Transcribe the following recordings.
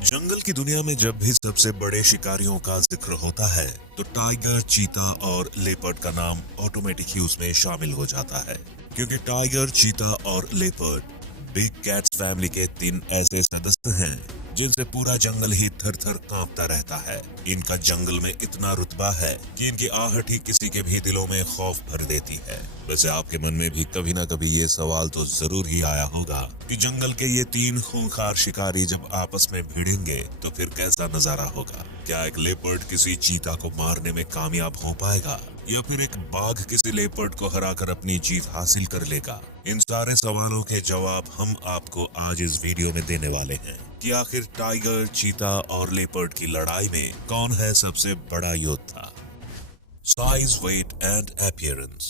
जंगल की दुनिया में जब भी सबसे बड़े शिकारियों का जिक्र होता है तो टाइगर, चीता और लेपर्ड का नाम ऑटोमेटिक ही उसमें शामिल हो जाता है। क्योंकि टाइगर, चीता और लेपर्ड बिग कैट्स फैमिली के तीन ऐसे सदस्य हैं जिनसे पूरा जंगल ही थर थर कांपता रहता है। इनका जंगल में इतना रुतबा है कि इनकी आहट ही किसी के भी दिलों में खौफ भर देती है। वैसे आपके मन में भी कभी ना कभी ये सवाल तो जरूर ही आया होगा कि जंगल के ये तीन खूंखार शिकारी जब आपस में भिड़ेंगे तो फिर कैसा नजारा होगा। क्या एक लेपर्ड किसी चीता को मारने में कामयाब हो पाएगा या फिर एक बाघ किसी लेपर्ड को हराकर अपनी जीत हासिल कर लेगा? इन सारे सवालों के जवाब हम आपको आज इस वीडियो में देने वाले हैं कि आखिर टाइगर, चीता और लेपर्ड की लड़ाई में कौन है सबसे बड़ा योद्धा। Size, weight and appearance.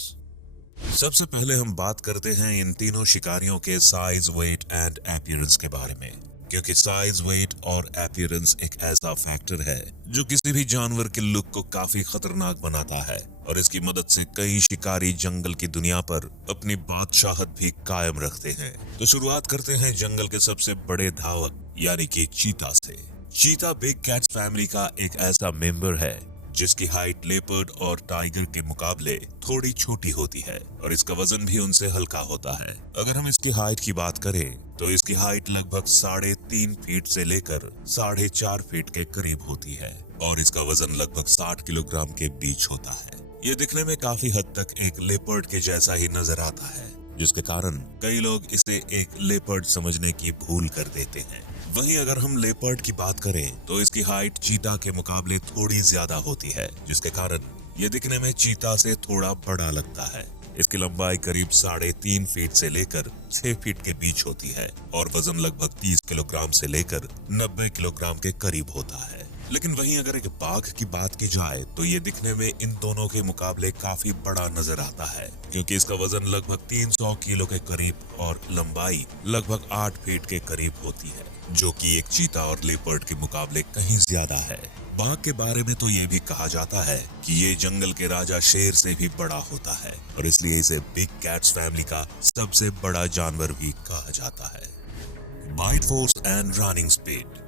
सबसे पहले हम बात करते हैं इन तीनों शिकारियों के साइज, वेट एंड अपीयरेंस के बारे में। क्योंकि साइज, वेट और अपीयरेंस एक ऐसा फैक्टर है जो किसी भी जानवर के लुक को काफी खतरनाक बनाता है और इसकी मदद से कई शिकारी जंगल की दुनिया पर अपनी बादशाहत भी कायम रखते हैं। तो शुरुआत करते हैं जंगल के सबसे बड़े धावक यानी कि चीता से। चीता बिग कैट्स फैमिली का एक ऐसा मेंबर है जिसकी हाइट लेपर्ड और टाइगर के मुकाबले थोड़ी छोटी होती है और इसका वजन भी उनसे हल्का होता है। अगर हम इसकी हाइट की बात करें तो इसकी हाइट लगभग 3.5 फीट से लेकर 4.5 फीट के करीब होती है और इसका वजन लगभग 60 किलोग्राम के बीच होता है। ये दिखने में काफी हद तक एक लेपर्ड के जैसा ही नजर आता है, जिसके कारण कई लोग इसे एक लेपर्ड समझने की भूल कर देते हैं। वहीं अगर हम लेपर्ड की बात करें तो इसकी हाइट चीता के मुकाबले थोड़ी ज्यादा होती है, जिसके कारण ये दिखने में चीता से थोड़ा बड़ा लगता है। इसकी लंबाई करीब 3.5 फीट से लेकर 6 फीट के बीच होती है और वजन लगभग 30 किलोग्राम से लेकर 90 किलोग्राम के करीब होता है। लेकिन वहीं अगर एक बाघ की बात की जाए तो ये दिखने में इन दोनों के मुकाबले काफी बड़ा नजर आता है, क्योंकि इसका वजन लगभग 300 किलो के करीब और लंबाई लगभग 8 फीट के करीब होती है, जो कि एक चीता और लेपर्ड के मुकाबले कहीं ज्यादा है। बाघ के बारे में तो ये भी कहा जाता है कि ये जंगल के राजा शेर से भी बड़ा होता है और इसलिए इसे बिग कैट्स फैमिली का सबसे बड़ा जानवर भी कहा जाता है। Bite force and running speed.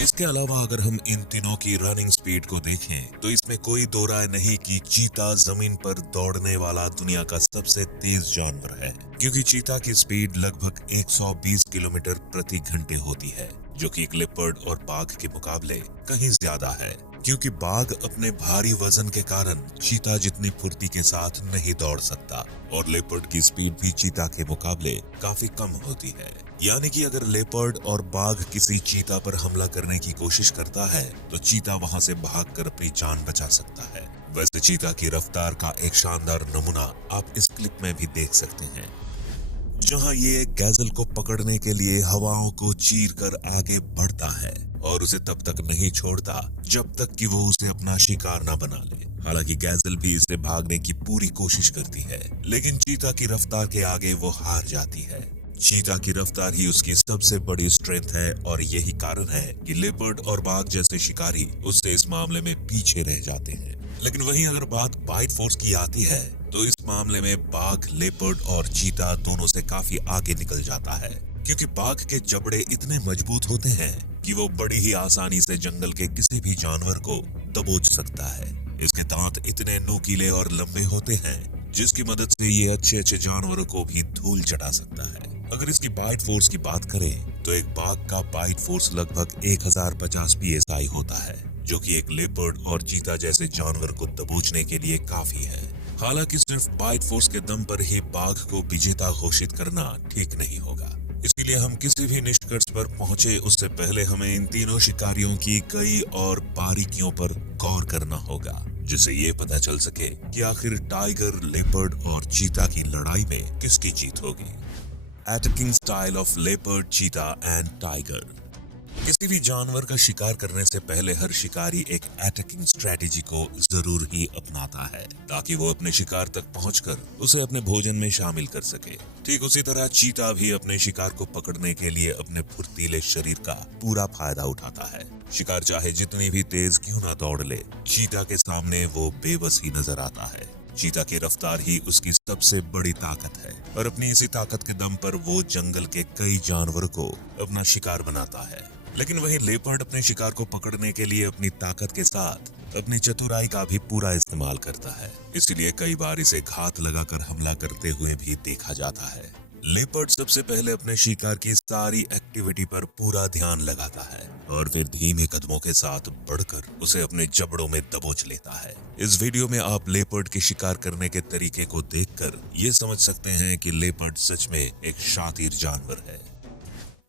इसके अलावा अगर हम इन तीनों की रनिंग स्पीड को देखें तो इसमें कोई दो राय नहीं कि चीता जमीन पर दौड़ने वाला दुनिया का सबसे तेज जानवर है, क्योंकि चीता की स्पीड लगभग 120 किलोमीटर प्रति घंटे होती है, जो कि एक लेपर्ड और बाघ के मुकाबले कहीं ज्यादा है। क्योंकि बाघ अपने भारी वजन के कारण चीता जितनी फुर्ती के साथ नहीं दौड़ सकता और लेपर्ड की स्पीड भी चीता के मुकाबले काफी कम होती है। यानी कि अगर लेपर्ड और बाघ किसी चीता पर हमला करने की कोशिश करता है तो चीता वहां से भागकर अपनी जान बचा सकता है। वैसे चीता की रफ्तार का एक शानदार नमूना आप इस क्लिप में भी देख सकते हैं, जहां ये गैज़ल को पकड़ने के लिए हवाओं को चीर कर आगे बढ़ता है और उसे तब तक नहीं छोड़ता जब तक कि वो उसे अपना शिकार ना बना ले। हालांकि गैज़ल भी इससे भागने की पूरी कोशिश करती है, लेकिन चीता की रफ्तार के आगे वो हार जाती है। चीता की रफ्तार ही उसकी सबसे बड़ी स्ट्रेंथ है और यही कारण है कि लेपर्ड और बाघ जैसे शिकारी उससे इस मामले में पीछे रह जाते हैं। लेकिन वहीं अगर बात बाइट फोर्स की आती है तो इस मामले में बाघ, लेपर्ड और चीता दोनों से काफी आगे निकल जाता है, क्योंकि बाघ के जबड़े इतने मजबूत होते हैं कि वो बड़ी ही आसानी से जंगल के किसी भी जानवर को दबोच सकता है। इसके दांत इतने नुकीले और लंबे होते हैं जिसकी मदद से ये अच्छे अच्छे जानवरों को भी धूल चटा सकता है। अगर इसकी बाइट फोर्स की बात करें तो एक बाघ का बाइट फोर्स लगभग 1050 psi होता है, जो कि एक लेपर्ड और चीता जैसे जानवर को दबोचने के लिए काफी है। हालांकि सिर्फ बाइट फोर्स के दम पर ही बाघ को विजेता घोषित करना ठीक नहीं होगा, इसीलिए हम किसी भी निष्कर्ष पर पहुंचे उससे पहले हमें इन तीनों शिकारियों की कई और बारीकियों पर गौर करना होगा, जिससे ये पता चल सके कि आखिर टाइगर, लेपर्ड और चीता की लड़ाई में किसकी जीत होगी। अटैकिंग स्टाइल ऑफ लेपर्ड, चीता एंड टाइगर। किसी भी जानवर का शिकार करने से पहले हर शिकारी एक अटैकिंग स्ट्रेटेजी को जरूर ही अपनाता है, ताकि वो अपने शिकार तक पहुंचकर उसे अपने भोजन में शामिल कर सके। ठीक उसी तरह चीता भी अपने शिकार को पकड़ने के लिए अपने फुर्तीले शरीर का पूरा फायदा उठाता है। शिकार चाहे जितनी भी तेज क्यों ना दौड़ ले, चीता के सामने वो बेबस ही नजर आता है। चीता की रफ्तार ही उसकी सबसे बड़ी ताकत है और अपनी इसी ताकत के दम पर वो जंगल के कई जानवरों को अपना शिकार बनाता है। लेकिन वही लेपर्ड अपने शिकार को पकड़ने के लिए अपनी ताकत के साथ अपनी चतुराई का भी पूरा इस्तेमाल करता है। इसीलिए कई बार इसे घात लगाकर हमला करते हुए भी देखा जाता है। लेपर्ड सबसे पहले अपने शिकार की सारी एक्टिविटी पर पूरा ध्यान लगाता है और फिर धीमे कदमों के साथ बढ़कर उसे अपने जबड़ों में दबोच लेता है। इस वीडियो में आप लेपर्ड के शिकार करने के तरीके को देखकर ये समझ सकते हैं कि लेपर्ड सच में एक शातिर जानवर है।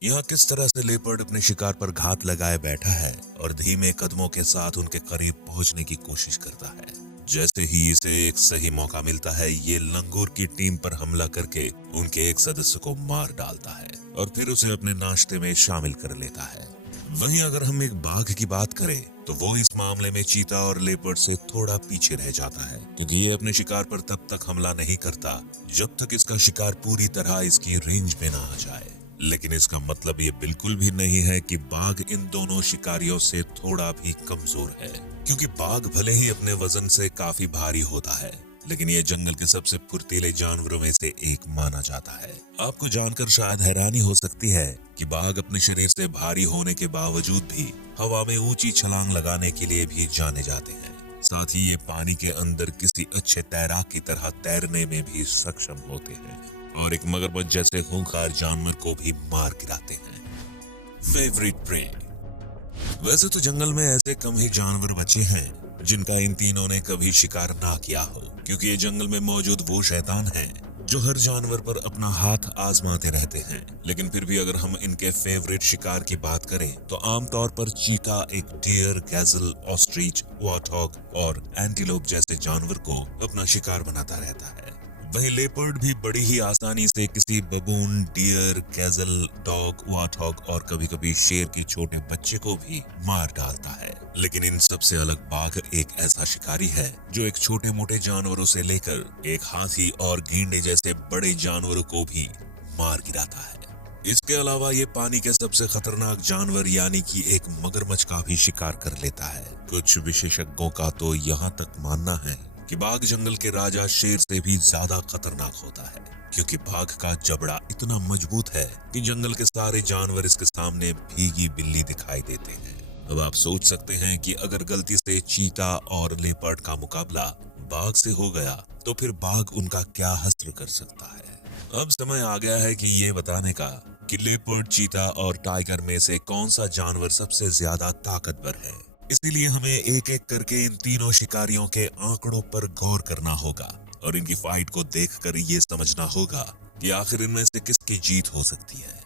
यहाँ किस तरह से लेपर्ड अपने शिकार पर घात लगाए बैठा है और धीमे कदमों के साथ उनके करीब पहुंचने की कोशिश करता है। जैसे ही इसे एक सही मौका मिलता है, ये लंगूर की टीम पर हमला करके उनके एक सदस्य को मार डालता है और फिर उसे अपने नाश्ते में शामिल कर लेता है। वहीं अगर हम एक बाघ की बात करें तो वो इस मामले में चीता और लेपर्ड से थोड़ा पीछे रह जाता है, क्योंकि ये अपने शिकार पर तब तक हमला नहीं करता जब तक इसका शिकार पूरी तरह इसकी रेंज में ना आ जाए। लेकिन इसका मतलब ये बिल्कुल भी नहीं है कि बाघ इन दोनों शिकारियों से थोड़ा भी कमजोर है, क्योंकि बाघ भले ही अपने वजन से काफी भारी होता है, लेकिन ये जंगल के सबसे फुर्तीले जानवरों में से एक माना जाता है। आपको जानकर शायद हैरानी हो सकती है कि बाघ अपने शरीर से भारी होने के बावजूद भी हवा में ऊंची छलांग लगाने के लिए भी जाने जाते हैं। साथ ही ये पानी के अंदर किसी अच्छे तैराक की तरह तैरने में भी सक्षम होते हैं और एक मगरमच्छ जैसे खूंखार जानवर को भी मार गिराते हैं। Favourite prey. वैसे तो जंगल में ऐसे कम ही जानवर बचे हैं जिनका इन तीनों ने कभी शिकार ना किया हो, क्योंकि ये जंगल में मौजूद वो शैतान हैं जो हर जानवर पर अपना हाथ आजमाते रहते हैं। लेकिन फिर भी अगर हम इनके फेवरेट शिकार की बात करें तो आमतौर पर चीता एक डियर, गैजल, ऑस्ट्रिच, वॉर्थॉग और एंटीलोप जैसे जानवर को अपना शिकार बनाता रहता है। वहीं लेपर्ड भी बड़ी ही आसानी से किसी बबून, डियर, गैजल, डॉग, वार्थॉग और कभी कभी शेर की छोटे बच्चे को भी मार डालता है। लेकिन इन सबसे अलग बाघ एक ऐसा शिकारी है जो एक छोटे मोटे जानवरों से लेकर एक हाथी और गैंडे जैसे बड़े जानवरों को भी मार गिराता है। इसके अलावा ये पानी के सबसे खतरनाक जानवर यानी कि एक मगरमच्छ का भी शिकार कर लेता है। कुछ विशेषज्ञों का तो यहाँ तक मानना है कि बाघ जंगल के राजा शेर से भी ज्यादा खतरनाक होता है, क्योंकि बाघ का जबड़ा इतना मजबूत है कि जंगल के सारे जानवर इसके सामने भीगी बिल्ली दिखाई देते हैं। अब आप सोच सकते हैं कि अगर गलती से चीता और लेपर्ड का मुकाबला बाघ से हो गया तो फिर बाघ उनका क्या हश्र कर सकता है। अब समय आ गया है कि ये बताने का कि लेपर्ड, चीता और टाइगर में से कौन सा जानवर सबसे ज्यादा ताकतवर है। इसीलिए हमें एक एक करके इन तीनों शिकारियों के आंकड़ों पर गौर करना होगा और इनकी फाइट को देखकर ये समझना होगा कि आखिर इनमें से किसकी जीत हो सकती है।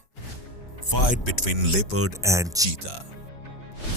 फाइट बिटवीन लेपर्ड एंड चीता।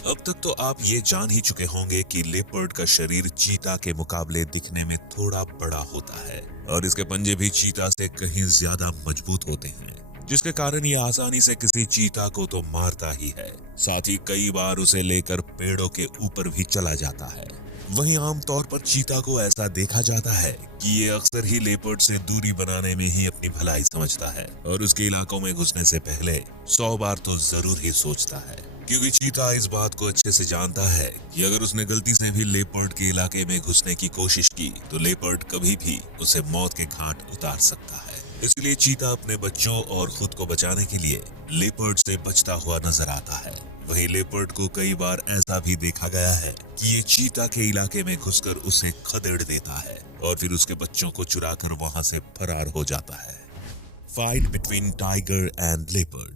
अब तक तो आप ये जान ही चुके होंगे कि लेपर्ड का शरीर चीता के मुकाबले दिखने में थोड़ा बड़ा होता है और इसके पंजे भी चीता से कहीं ज्यादा मजबूत होते हैं, जिसके कारण ये आसानी से किसी चीता को तो मारता ही है, साथ ही कई बार उसे लेकर पेड़ों के ऊपर भी चला जाता है। वहीं आमतौर पर चीता को ऐसा देखा जाता है कि ये अक्सर ही लेपर्ड से दूरी बनाने में ही अपनी भलाई समझता है और उसके इलाकों में घुसने से पहले 100 बार तो जरूर ही सोचता है, क्योंकि चीता इस बात को अच्छे से जानता है कि अगर उसने गलती से भी लेपर्ड के इलाके में घुसने की कोशिश की तो लेपर्ड कभी भी उसे मौत के घाट उतार सकता है। इसलिए चीता अपने बच्चों और खुद को बचाने के लिए लेपर्ड से बचता हुआ नजर आता है। वहीं लेपर्ड को कई बार ऐसा भी देखा गया है कि ये चीता के इलाके में घुसकर उसे खदेड़ देता है और फिर उसके बच्चों को चुराकर वहां से फरार हो जाता है। Fight between tiger and leopard.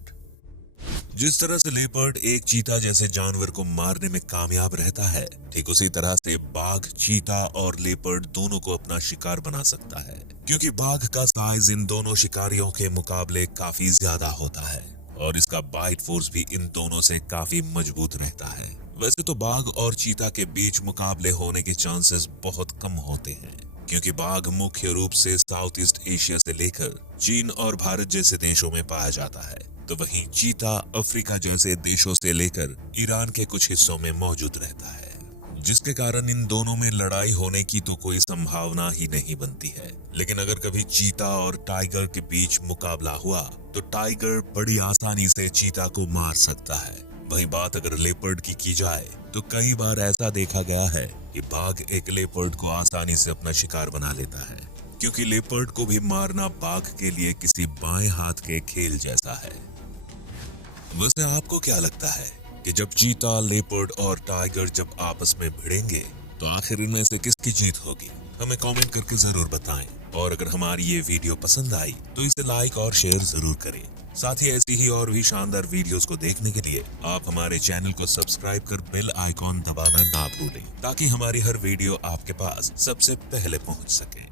जिस तरह से लेपर्ड एक चीता जैसे जानवर को मारने में कामयाब रहता है, ठीक उसी तरह से बाघ चीता और लेपर्ड दोनों को अपना शिकार बना सकता है, क्योंकि बाघ का साइज इन दोनों शिकारियों के मुकाबले काफी ज्यादा होता है और इसका बाइट फोर्स भी इन दोनों से काफी मजबूत रहता है। वैसे तो बाघ और चीता के बीच मुकाबले होने के चांसेस बहुत कम होते हैं, क्योंकि बाघ मुख्य रूप से साउथ ईस्ट एशिया से लेकर चीन और भारत जैसे देशों में पाया जाता है, तो वहीं चीता अफ्रीका जैसे देशों से लेकर ईरान के कुछ हिस्सों में मौजूद रहता है, जिसके कारण इन दोनों में लड़ाई होने की तो कोई संभावना ही नहीं बनती है। लेकिन अगर कभी चीता और टाइगर के बीच मुकाबला हुआ तो टाइगर बड़ी आसानी से चीता को मार सकता है। वहीं बात अगर लेपर्ड की जाए तो कई बार ऐसा देखा गया है कि बाघ एक लेपर्ड को आसानी से अपना शिकार बना लेता है, क्योंकि लेपर्ड को भी मारना बाघ के लिए किसी बाएं हाथ के खेल जैसा है। वैसे आपको क्या लगता है कि जब चीता, लेपर्ड और टाइगर जब आपस में भिड़ेंगे तो आखिर इनमें से किसकी जीत होगी? हमें कमेंट करके जरूर बताएं। और अगर हमारी ये वीडियो पसंद आई तो इसे लाइक और शेयर जरूर करें। साथ ही ऐसी ही और भी शानदार वीडियोस को देखने के लिए आप हमारे चैनल को सब्सक्राइब कर बेल आइकॉन दबाना ना भूलें, ताकि हमारी हर वीडियो आपके पास सबसे पहले पहुंच सके।